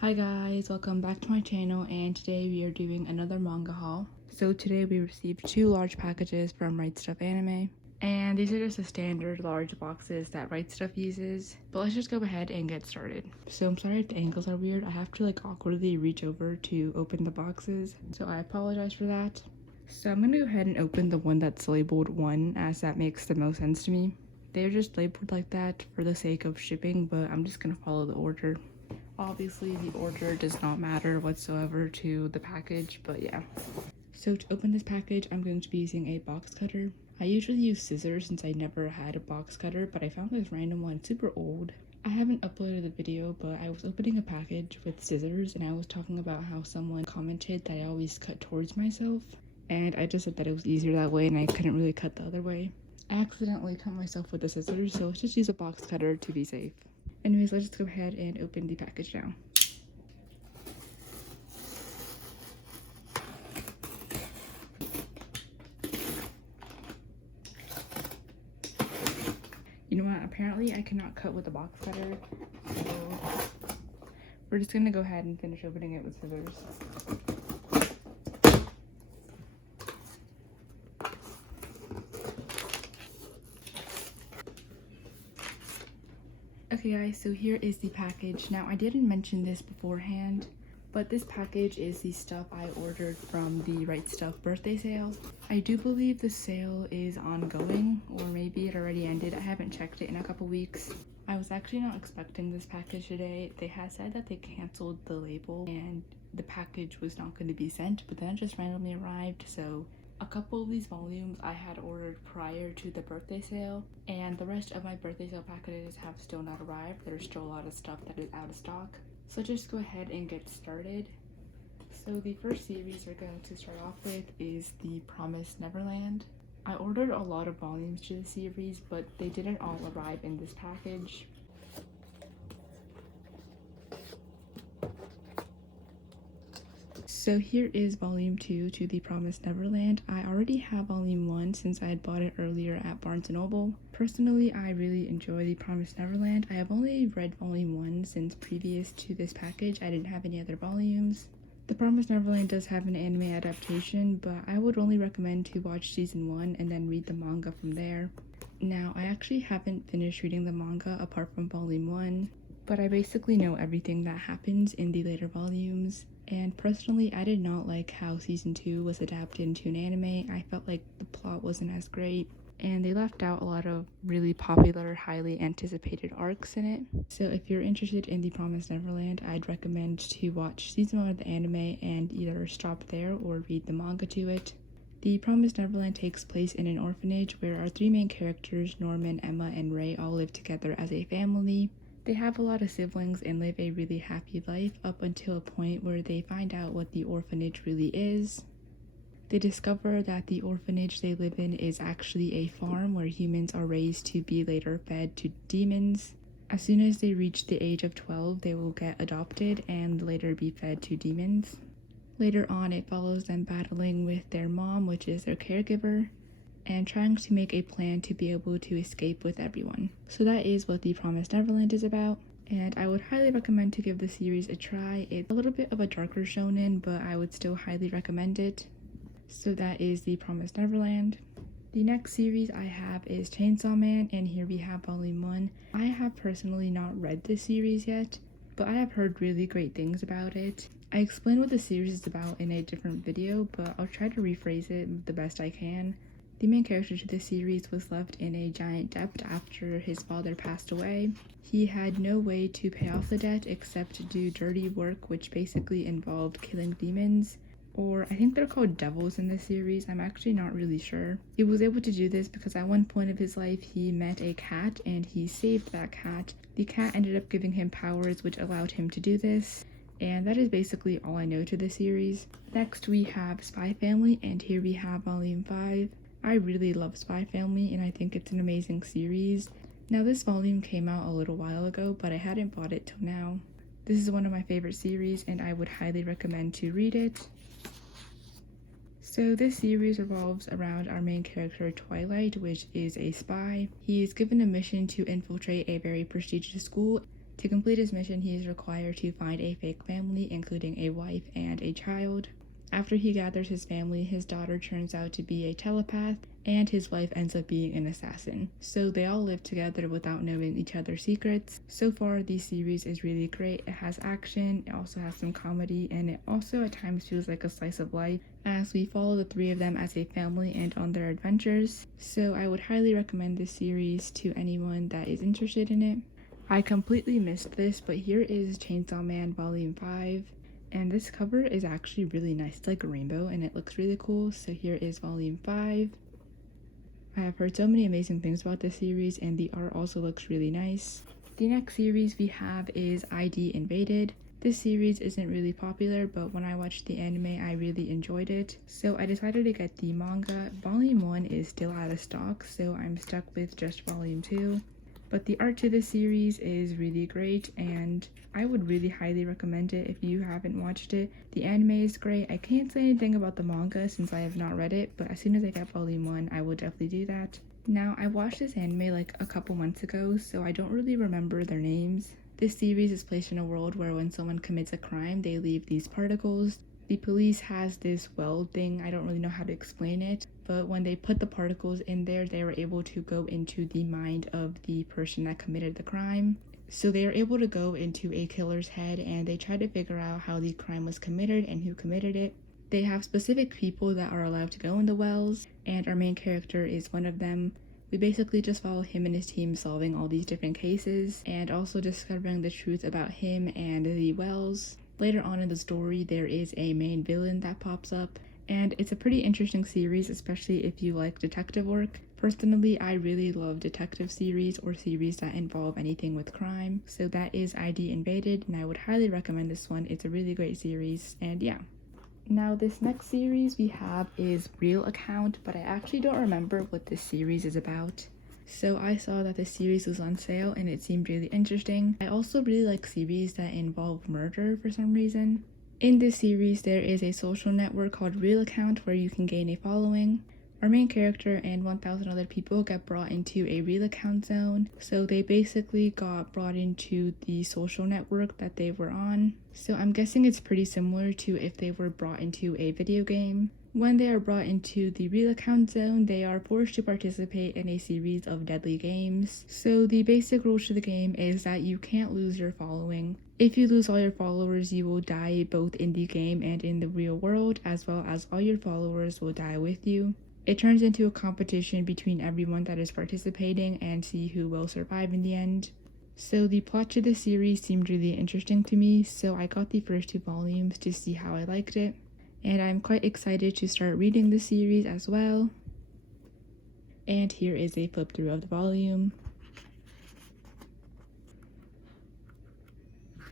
Hi guys, welcome back to my channel, and today we are doing another manga haul. So today we received two large packages from Right Stuff Anime, and these are just the standard large boxes that Right Stuff uses. But let's just go ahead and get started. So I'm sorry if the angles are weird. I have to awkwardly reach over to open the boxes, so I apologize for that. So I'm gonna go ahead and open the one that's labeled 1, as that makes the most sense to me. They're just labeled like that for the sake of shipping, but I'm just gonna follow the order. Obviously, the order does not matter whatsoever to the package, but yeah. So to open this package, I'm going to be using a box cutter. I usually use scissors since I never had a box cutter, but I found this random one super old. I haven't uploaded the video, but I was opening a package with scissors and I was talking about how someone commented that I always cut towards myself. And I just said that it was easier that way and I couldn't really cut the other way. I accidentally cut myself with the scissors, so let's just use a box cutter to be safe. Anyways, let's just go ahead and open the package now. You know what? Apparently I cannot cut with a box cutter, so we're just gonna go ahead and finish opening it with scissors. Okay guys, so here is the package. Now I didn't mention this beforehand, but this package is the stuff I ordered from the Right Stuff birthday sale. I do believe the sale is ongoing, or maybe it already ended. I haven't checked it in a couple weeks. I was actually not expecting this package today. They had said that they canceled the label and the package was not going to be sent, but then it just randomly arrived. So a couple of these volumes I had ordered prior to the birthday sale, and the rest of my birthday sale packages have still not arrived. There's still a lot of stuff that is out of stock. So just go ahead and get started. So the first series we're going to start off with is the Promised Neverland. I ordered a lot of volumes to the series, but they didn't all arrive in this package. So here is volume 2 to the Promised Neverland. I already have volume 1 since I had bought it earlier at Barnes & Noble. Personally, I really enjoy the Promised Neverland. I have only read volume 1 since previous to this package I didn't have any other volumes. The Promised Neverland does have an anime adaptation, but I would only recommend to watch season 1 and then read the manga from there. Now, I actually haven't finished reading the manga apart from volume 1, but I basically know everything that happens in the later volumes. And personally, I did not like how season 2 was adapted into an anime. I felt like the plot wasn't as great, and they left out a lot of really popular, highly anticipated arcs in it. So if you're interested in the Promised Neverland, I'd recommend to watch season 1 of the anime and either stop there or read the manga to it. The Promised Neverland takes place in an orphanage where our three main characters, Norman, Emma, and Ray, all live together as a family. They have a lot of siblings and live a really happy life up until a point where they find out what the orphanage really is. They discover that the orphanage they live in is actually a farm where humans are raised to be later fed to demons. As soon as they reach the age of 12, they will get adopted and later be fed to demons. Later on, it follows them battling with their mom, which is their caregiver, and trying to make a plan to be able to escape with everyone. So that is what the Promised Neverland is about, and I would highly recommend to give the series a try. It's a little bit of a darker shonen, but I would still highly recommend it. So that is the Promised Neverland. The next series I have is Chainsaw Man, and here we have volume 1. I have personally not read this series yet, but I have heard really great things about it. I explained what the series is about in a different video, but I'll try to rephrase it the best I can. The main character to this series was left in a giant debt after his father passed away. He had no way to pay off the debt except to do dirty work, which basically involved killing demons, or I think they're called devils in this series. I'm actually not really sure. He was able to do this because at one point of his life he met a cat and he saved that cat. The cat ended up giving him powers which allowed him to do this. And that is basically all I know to the series. Next we have Spy Family, and here we have volume 5. I really love Spy Family and I think it's an amazing series. Now this volume came out a little while ago, but I hadn't bought it till now. This is one of my favorite series and I would highly recommend to read it. So this series revolves around our main character Twilight, which is a spy. He is given a mission to infiltrate a very prestigious school To complete his mission, he is required to find a fake family, including a wife and a child. After he gathers his family, his daughter turns out to be a telepath, and his wife ends up being an assassin. So they all live together without knowing each other's secrets. So far, the series is really great. It has action, it also has some comedy, and it also at times feels like a slice of life, as we follow the three of them as a family and on their adventures. So I would highly recommend this series to anyone that is interested in it. I completely missed this, but here is Chainsaw Man Volume 5. And this cover is actually really nice. It's like a rainbow and it looks really cool. So here is Volume 5. I have heard so many amazing things about this series, and the art also looks really nice. The next series we have is ID Invaded. This series isn't really popular, but when I watched the anime, I really enjoyed it. So I decided to get the manga. Volume 1 is still out of stock, so I'm stuck with just Volume 2. But the art to this series is really great, and I would really highly recommend it if you haven't watched it. The anime is great. I can't say anything about the manga since I have not read it, but as soon as I get Volume 1, I will definitely do that. Now, I watched this anime like a couple months ago, so I don't really remember their names. This series is placed in a world where when someone commits a crime, they leave these particles. The police has this weld thing, I don't really know how to explain it, but when they put the particles in there, they were able to go into the mind of the person that committed the crime. So they are able to go into a killer's head and they try to figure out how the crime was committed and who committed it. They have specific people that are allowed to go in the wells, and our main character is one of them. We basically just follow him and his team solving all these different cases and also discovering the truth about him and the wells. Later on in the story, there is a main villain that pops up, and it's a pretty interesting series, especially if you like detective work. Personally, I really love detective series or series that involve anything with crime, so that is ID Invaded, and I would highly recommend this one. It's a really great series, and yeah. Now this next series we have is Real Account, but I actually don't remember what this series is about. So I saw that this series was on sale and it seemed really interesting. I also really like series that involve murder for some reason. In this series, there is a social network called Real Account where you can gain a following. Our main character and 1,000 other people get brought into a Real Account zone. So they basically got brought into the social network that they were on. So I'm guessing it's pretty similar to if they were brought into a video game. When they are brought into the Real Account zone, they are forced to participate in a series of deadly games. So the basic rules to the game is that you can't lose your following. If you lose all your followers, you will die both in the game and in the real world, as well as all your followers will die with you. It turns into a competition between everyone that is participating and see who will survive in the end. So the plot to this series seemed really interesting to me, so I got the first 2 volumes to see how I liked it. And I'm quite excited to start reading the series as well. And here is a flip through of the volume.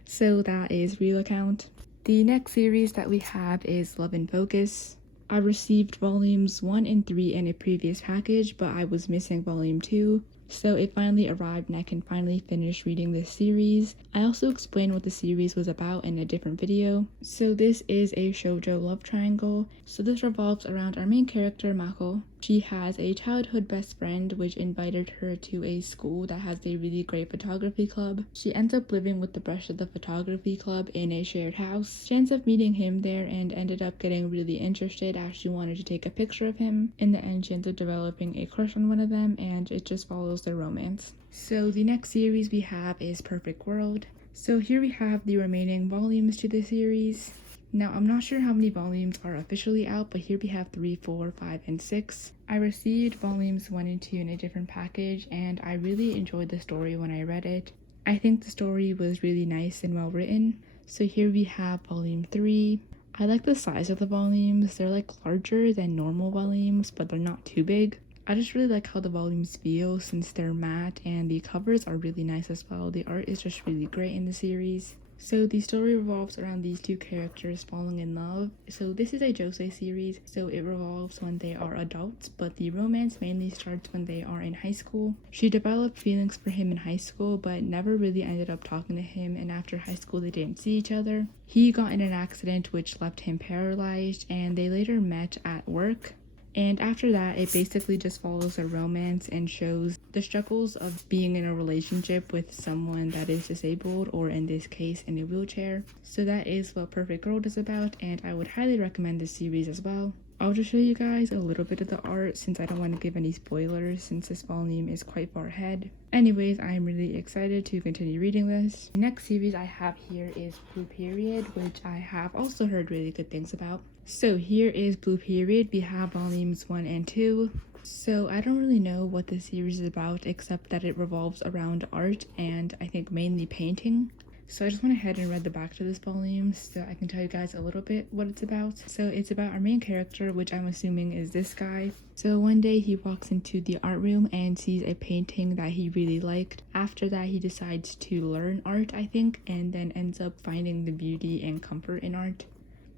So that is Real Account. The next series that we have is Love and Focus. I received volumes 1 and 3 in a previous package, but I was missing volume 2. So it finally arrived and I can finally finish reading this series. I also explained what the series was about in a different video. So this is a shoujo love triangle. So this revolves around our main character, Mako. She has a childhood best friend which invited her to a school that has a really great photography club. She ends up living with the rest of the photography club in a shared house. She ends up meeting him there and ended up getting really interested as she wanted to take a picture of him. In the end, she ends up developing a crush on one of them, and it just follows their romance. So the next series we have is Perfect World. So here we have the remaining volumes to the series. Now, I'm not sure how many volumes are officially out, but here we have 3, 4, 5, and 6. I received volumes 1 and 2 in a different package, and I really enjoyed the story when I read it. I think the story was really nice and well written. So here we have volume 3. I like the size of the volumes. They're like larger than normal volumes, but they're not too big. I just really like how the volumes feel since they're matte, and the covers are really nice as well. The art is just really great in the series. So the story revolves around these 2 characters falling in love. So this is a josei series, so it revolves when they are adults, but the romance mainly starts when they are in high school. She developed feelings for him in high school, but never really ended up talking to him, and after high school they didn't see each other. He got in an accident which left him paralyzed, and they later met at work. And after that, it basically just follows a romance and shows the struggles of being in a relationship with someone that is disabled, or in this case, in a wheelchair. So that is what Perfect Girl is about, and I would highly recommend this series as well. I'll just show you guys a little bit of the art since I don't want to give any spoilers since this volume is quite far ahead. Anyways, I'm really excited to continue reading this. The next series I have here is Blue Period, which I have also heard really good things about. So here is Blue Period. We have volumes 1 and 2. So I don't really know what the series is about except that it revolves around art and I think mainly painting. So I just went ahead and read the back to this volume so I can tell you guys a little bit what it's about. So it's about our main character, which I'm assuming is this guy. So one day he walks into the art room and sees a painting that he really liked. After that, he decides to learn art, I think, and then ends up finding the beauty and comfort in art.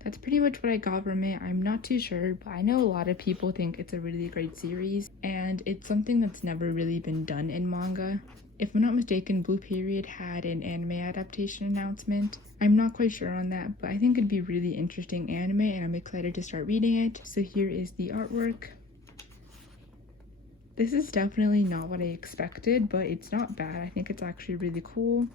That's pretty much what I got from it. I'm not too sure, but I know a lot of people think it's a really great series, and it's something that's never really been done in manga. If I'm not mistaken, Blue Period had an anime adaptation announcement. I'm not quite sure on that, but I think it'd be really interesting anime and I'm excited to start reading it. So here is the artwork. This is definitely not what I expected, but it's not bad. I think it's actually really cool.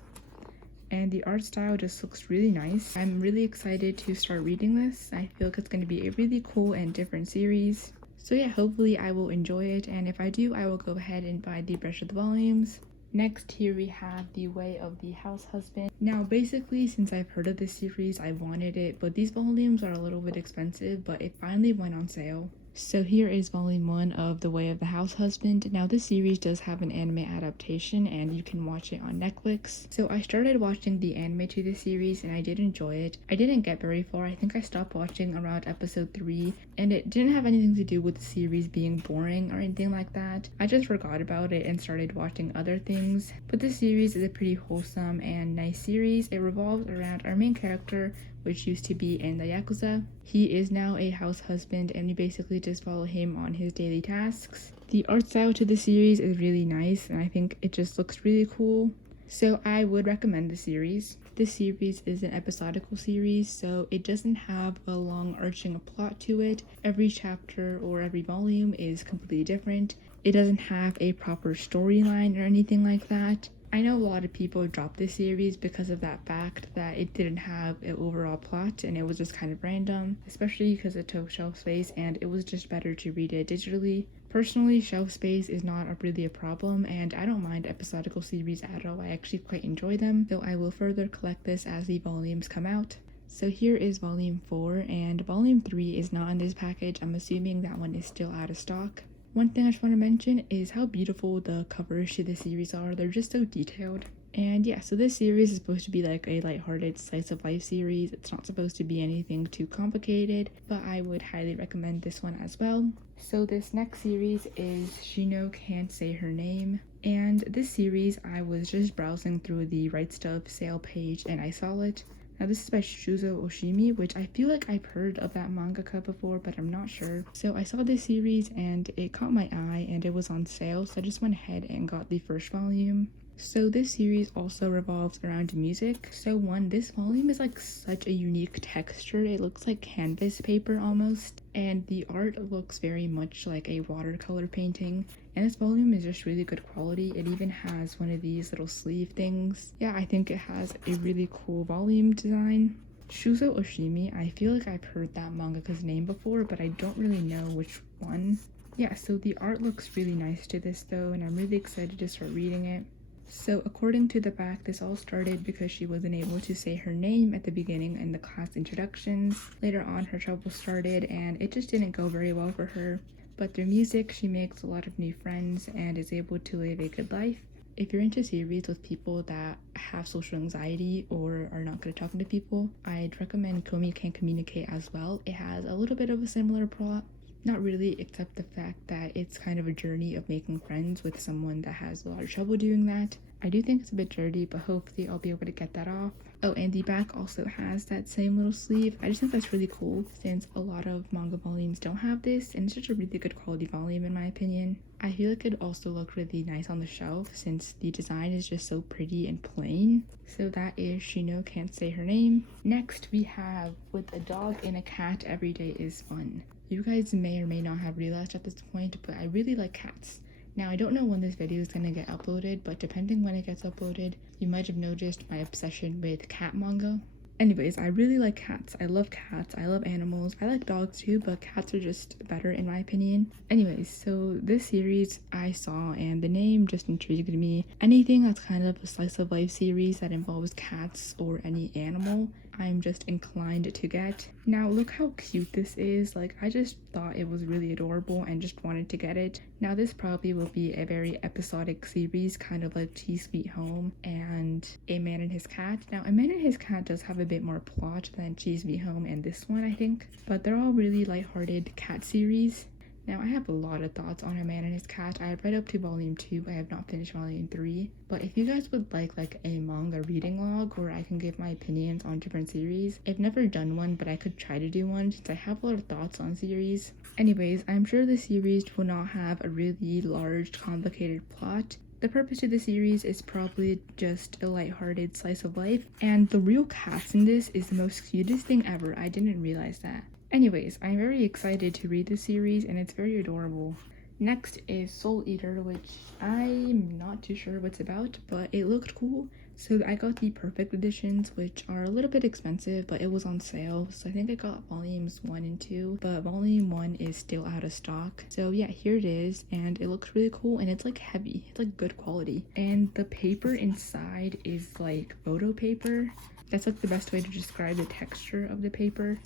And the art style just looks really nice. I'm really excited to start reading this. I feel like it's going to be a really cool and different series. So yeah, hopefully I will enjoy it, and if I do, I will go ahead and buy the rest of the volumes. Next, here we have The Way of the Househusband. Now, basically, since I've heard of this series, I wanted it, but these volumes are a little bit expensive, but it finally went on sale. So here is volume 1 of The Way of the Househusband. Now this series does have an anime adaptation and you can watch it on Netflix. So I started watching the anime to this series and I did enjoy it. I didn't get very far. I think I stopped watching around episode 3 and it didn't have anything to do with the series being boring or anything like that. I just forgot about it and started watching other things. But this series is a pretty wholesome and nice series. It revolves around our main character, which used to be in the Yakuza. He is now a house husband and we basically just follow him on his daily tasks. The art style to the series is really nice and I think it just looks really cool. So I would recommend the series. This series is an episodical series, so it doesn't have a long arching plot to it. Every chapter or every volume is completely different. It doesn't have a proper storyline or anything like that. I know a lot of people dropped this series because of that fact that it didn't have an overall plot and it was just kind of random, especially because it took shelf space and it was just better to read it digitally. Personally, shelf space is not really a problem and I don't mind episodical series at all. I actually quite enjoy them, though I will further collect this as the volumes come out. So here is volume 4 and volume 3 is not in this package. I'm assuming that one is still out of stock. One thing I just want to mention is how beautiful the covers to the series are. They're just so detailed. And yeah, so this series is supposed to be like a lighthearted slice of life series. It's not supposed to be anything too complicated, but I would highly recommend this one as well. So this next series is Shino Can't Say Her Name. And this series, I was just browsing through the Right Stuff sale page and I saw it. Now this is by Shuzo Oshimi, which I feel like I've heard of that mangaka before, but I'm not sure. So I saw this series and it caught my eye and it was on sale, so I just went ahead and got the first volume. So this series also revolves around music. So this volume is like such a unique texture. It looks like canvas paper almost, and the art looks very much like a watercolor painting. And this volume is just really good quality. It even has one of these little sleeve things. Yeah, I think it has a really cool volume design. Shuzo Oshimi, I feel like I've heard that mangaka's name before, but I don't really know which one. Yeah, so the art looks really nice to this though, and I'm really excited to start reading it. So according to the back, this all started because she wasn't able to say her name at the beginning in the class introductions. Later on, her trouble started and it just didn't go very well for her. But through music, she makes a lot of new friends and is able to live a good life. If you're into series with people that have social anxiety or are not good at talking to people, I'd recommend Komi Can Communicate as well. It has a little bit of a similar plot. Not really, except the fact that it's kind of a journey of making friends with someone that has a lot of trouble doing that. I do think it's a bit dirty, but hopefully I'll be able to get that off. Oh, and the back also has that same little sleeve. I just think that's really cool since a lot of manga volumes don't have this, and it's such a really good quality volume in my opinion. I feel like it'd also look really nice on the shelf since the design is just so pretty and plain. So that is Shino Can't Say Her Name. Next we have With a Dog and a Cat Every Day is Fun. You guys may or may not have realized at this point, but I really like cats. Now, I don't know when this video is going to get uploaded, but depending when it gets uploaded, you might have noticed my obsession with cat manga. Anyways, I really like cats. I love cats. I love animals. I like dogs too, but cats are just better in my opinion. Anyways, so this series I saw and the name just intrigued me. Anything that's kind of a slice of life series that involves cats or any animal, I'm just inclined to get. Now look how cute this is. Like, I just thought it was really adorable and just wanted to get it. Now this probably will be a very episodic series, kind of like Cheese Sweet Home and A Man and His Cat. Now A Man and His Cat does have a bit more plot than Cheese Sweet Home and this one, I think, but they're all really lighthearted cat series. Now, I have a lot of thoughts on A Man and His Cat. I have read up to volume 2. I have not finished volume 3. But if you guys would like a manga reading log where I can give my opinions on different series, I've never done one, but I could try to do one since I have a lot of thoughts on series. Anyways, I'm sure the series will not have a really large, complicated plot. The purpose of the series is probably just a lighthearted slice of life, and the real cats in this is the most cutest thing ever. I didn't realize that. Anyways, I'm very excited to read this series and it's very adorable. Next is Soul Eater, which I'm not too sure what's about, but it looked cool. So I got the perfect editions, which are a little bit expensive, but it was on sale. So I think I got volumes 1 and 2, but volume 1 is still out of stock. So yeah, here it is, and it looks really cool, and it's like heavy. It's like good quality. And the paper inside is like photo paper. That's like the best way to describe the texture of the paper.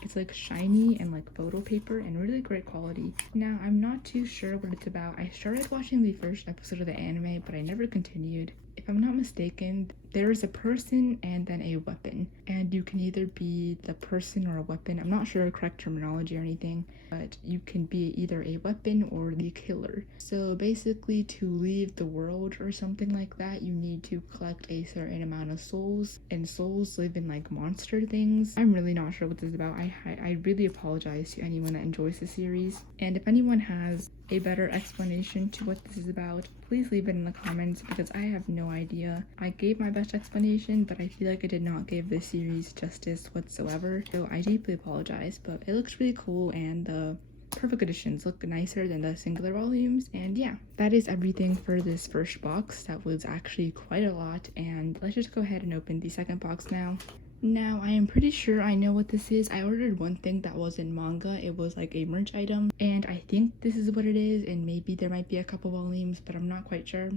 It's like shiny and like photo paper and really great quality. Now, I'm not too sure what it's about. I started watching the first episode of the anime, but I never continued. If I'm not mistaken, there is a person and then a weapon, and you can either be the person or a weapon. I'm not sure the correct terminology or anything, but you can be either a weapon or the killer. So basically, to leave the world or something like that, you need to collect a certain amount of souls, and souls live in like monster things. I'm really not sure what this is about. I really apologize to anyone that enjoys the series, and if anyone has a better explanation to what this is about, please leave it in the comments because I have no idea. I gave my best explanation, but I feel like I did not give this series justice whatsoever, so I deeply apologize. But it looks really cool, and the perfect editions look nicer than the singular volumes. And yeah, that is everything for this first box. That was actually quite a lot, and let's just go ahead and open the second box now. Now, I am pretty sure I know what this is. I ordered one thing that was in manga. It was like a merch item, and I think this is what it is, and maybe there might be a couple volumes, but I'm not quite sure.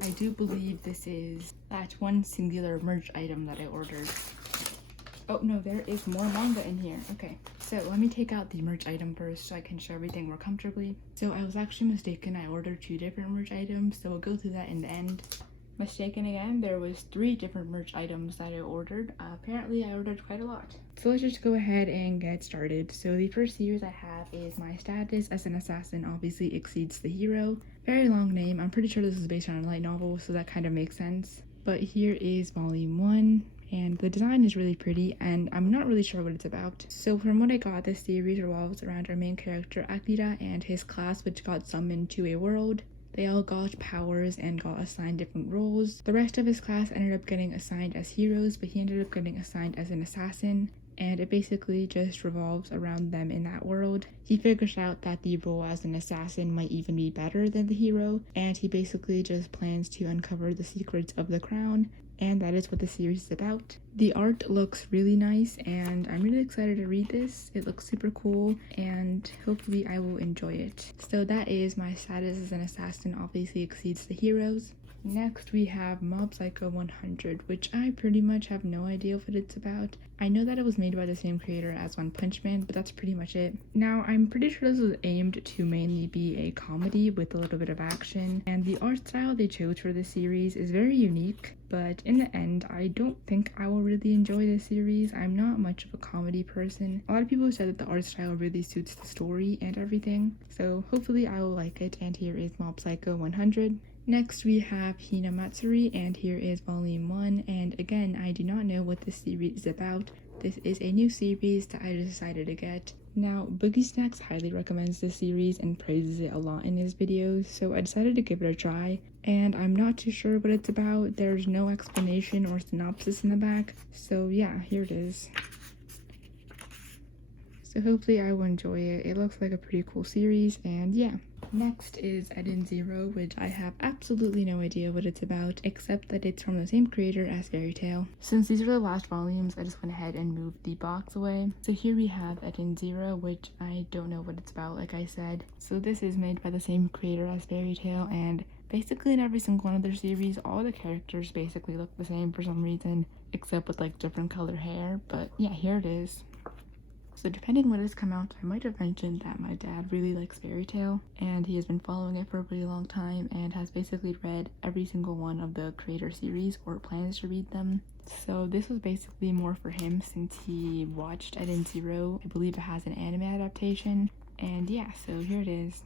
I do believe this is that one singular merch item that I ordered. Oh no, there is more manga in here. Okay, so let me take out the merch item first so I can show everything more comfortably. So I was actually mistaken. I ordered 2 different merch items, so we'll go through that in the end. Mistaken again, there was 3 different merch items that I ordered. Apparently I ordered quite a lot. So let's just go ahead and get started. So the first series I have is My Status as an Assassin Obviously Exceeds the Hero. Very long name. I'm pretty sure this is based on a light novel, so that kind of makes sense. But here is volume 1. And the design is really pretty, and I'm not really sure what it's about. So from what I got, this series revolves around our main character Akira and his class, which got summoned to a world. They all got powers and got assigned different roles. The rest of his class ended up getting assigned as heroes, but he ended up getting assigned as an assassin, and it basically just revolves around them in that world. He figures out that the role as an assassin might even be better than the hero, and he basically just plans to uncover the secrets of the crown, and that is what the series is about. The art looks really nice, and I'm really excited to read this. It looks super cool, and hopefully I will enjoy it. So that is My Status as an Assassin Obviously Exceeds the Heroes. Next we have Mob Psycho 100, which I pretty much have no idea what it's about. I know that it was made by the same creator as One Punch Man, but that's pretty much it. Now, I'm pretty sure this was aimed to mainly be a comedy with a little bit of action, and the art style they chose for this series is very unique, but in the end, I don't think I will really enjoy this series. I'm not much of a comedy person. A lot of people said that the art style really suits the story and everything, so hopefully I will like it, and here is Mob Psycho 100. Next we have Hina Matsuri, and here is volume 1, and again, I do not know what this series is about. this is a new series that I decided to get. Now, Boogie Snacks highly recommends this series and praises it a lot in his videos, so I decided to give it a try, and I'm not too sure what it's about. There's no explanation or synopsis in the back, so yeah, here it is. So hopefully I will enjoy it. It looks like a pretty cool series, and yeah. Next is Eden Zero, which I have absolutely no idea what it's about, except that it's from the same creator as Fairy Tail. Since these are the last volumes, I just went ahead and moved the box away. So here we have Eden Zero, which I don't know what it's about, like I said. So this is made by the same creator as Fairy Tail, and basically in every single one of their series, all the characters basically look the same for some reason, except with like different color hair. But yeah, here it is. So depending when it's come out, I might have mentioned that my dad really likes Fairy Tail, and he has been following it for a really long time and has basically read every single one of the creator series or plans to read them. So this was basically more for him since he watched Eden Zero. I believe it has an anime adaptation, and yeah, so here it is.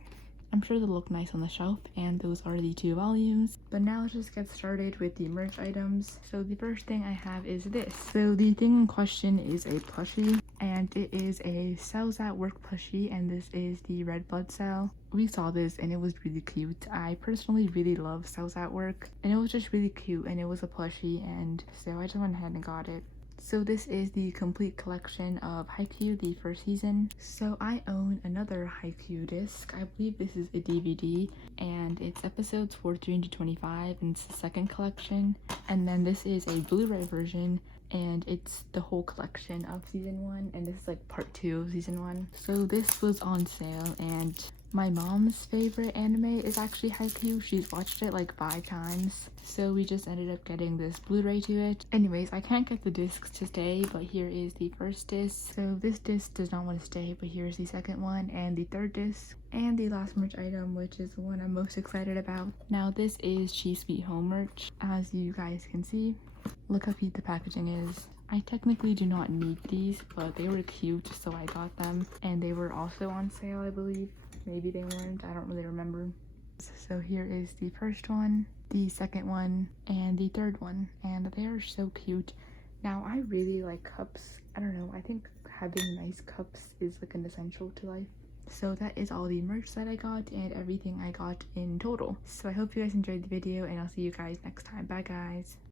I'm sure they'll look nice on the shelf, and those are the 2 volumes. But now let's just get started with the merch items. So the first thing I have is this. So the thing in question is a plushie, and it is a Cells at Work plushie, and this is the Red Blood Cell. We saw this and it was really cute. I personally really love Cells at Work, and it was just really cute, and it was a plushie, and so I just went ahead and got it. So this is the complete collection of Haikyuu, the first season. So I own another Haikyuu disc. I believe this is a DVD, and it's episodes 43 to 25, and it's the second collection. And then this is a Blu-ray version, and it's the whole collection of season 1, and this is like part 2 of season 1. So this was on sale, and my mom's favorite anime is actually Haikyuu. She's watched it like 5 times, so we just ended up getting this Blu-ray to it. Anyways, I can't get the discs to stay, but here is the first disc. So this disc does not want to stay, but here's the second one and the third disc. And the last merch item, which is the one I'm most excited about. Now this is Chi Sweet Home merch, as you guys can see. Look how cute the packaging is. I technically do not need these, but they were cute, so I got them. And they were also on sale, I believe. Maybe they weren't, I don't really remember. So here is the first one, the second one, and the third one, and they are so cute. Now I really like cups. I don't know, I think having nice cups is like an essential to life. So that is all the merch that I got and everything I got in total. So I hope you guys enjoyed the video, and I'll see you guys next time. Bye guys.